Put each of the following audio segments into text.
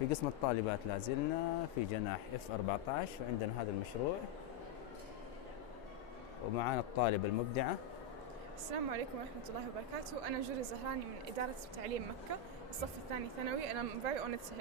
في قسم الطالبات لازلنا في جناح F14 وعندنا هذا المشروع، ومعانا الطالبة المبدعة. السلام عليكم ورحمة الله وبركاته. أنا جوري الزهراني من إدارة تعليم مكة الصف الثاني ثانوي, and I'm very honored to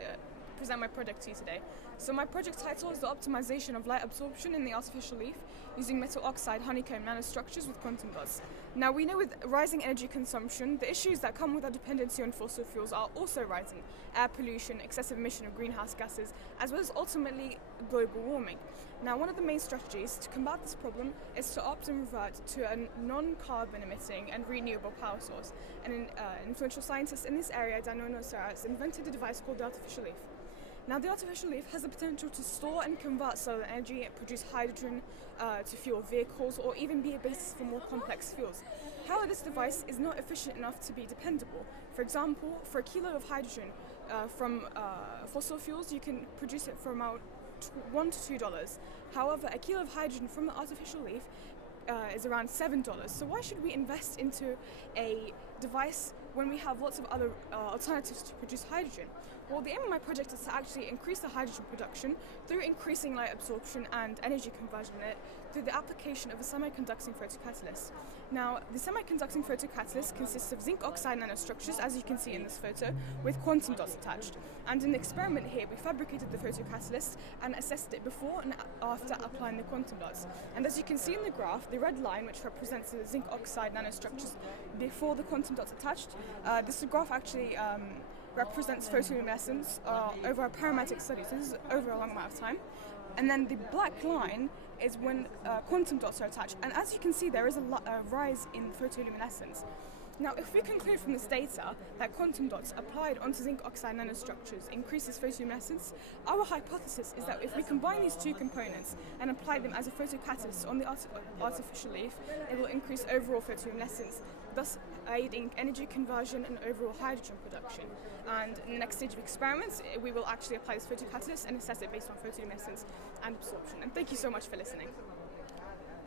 present my project to you today. So my project title is the optimization of light absorption in the artificial leaf using metal oxide honeycomb nanostructures with quantum dots. Now we know with rising energy consumption, the issues that come with our dependency on fossil fuels are also rising: air pollution, excessive emission of greenhouse gases, as well as ultimately global warming. Now one of the main strategies to combat this problem is to opt and revert to a non-carbon emitting and renewable power source. And an influential scientist in this area, Dano has invented a device called the artificial leaf. Now the artificial leaf has the potential to store and convert solar energy, produce hydrogen to fuel vehicles, or even be a basis for more complex fuels. However, this device is not efficient enough to be dependable. For example, for a kilo of hydrogen from fossil fuels, you can produce it for about $1 to $2. However, a kilo of hydrogen from the artificial leaf is around $7. So why should we invest into a device when we have lots of other alternatives to produce hydrogen? Well, the aim of my project is to actually increase the hydrogen production through increasing light absorption and energy conversion in it through the application of a semiconducting photocatalyst. Now, the semiconducting photocatalyst consists of zinc oxide nanostructures, as you can see in this photo, with quantum dots attached. And in the experiment here, we fabricated the photocatalyst and assessed it before and after applying the quantum dots. And as you can see in the graph, the red line, which represents the zinc oxide nanostructures before the quantum dots attached, this graph actually represents photoluminescence over a parametric study, so this is over a long amount of time. And then the black line is when quantum dots are attached. And as you can see, there is a rise in photoluminescence. Now, if we conclude from this data that quantum dots applied onto zinc oxide nanostructures increases photoluminescence, our hypothesis is that if we combine these two components and apply them as a photocatalyst on the artificial leaf, it will increase overall photoluminescence, thus aiding energy conversion and overall hydrogen production. And in the next stage of experiments, we will actually apply this photocatalyst and assess it based on photoluminescence and absorption. And thank you so much for listening.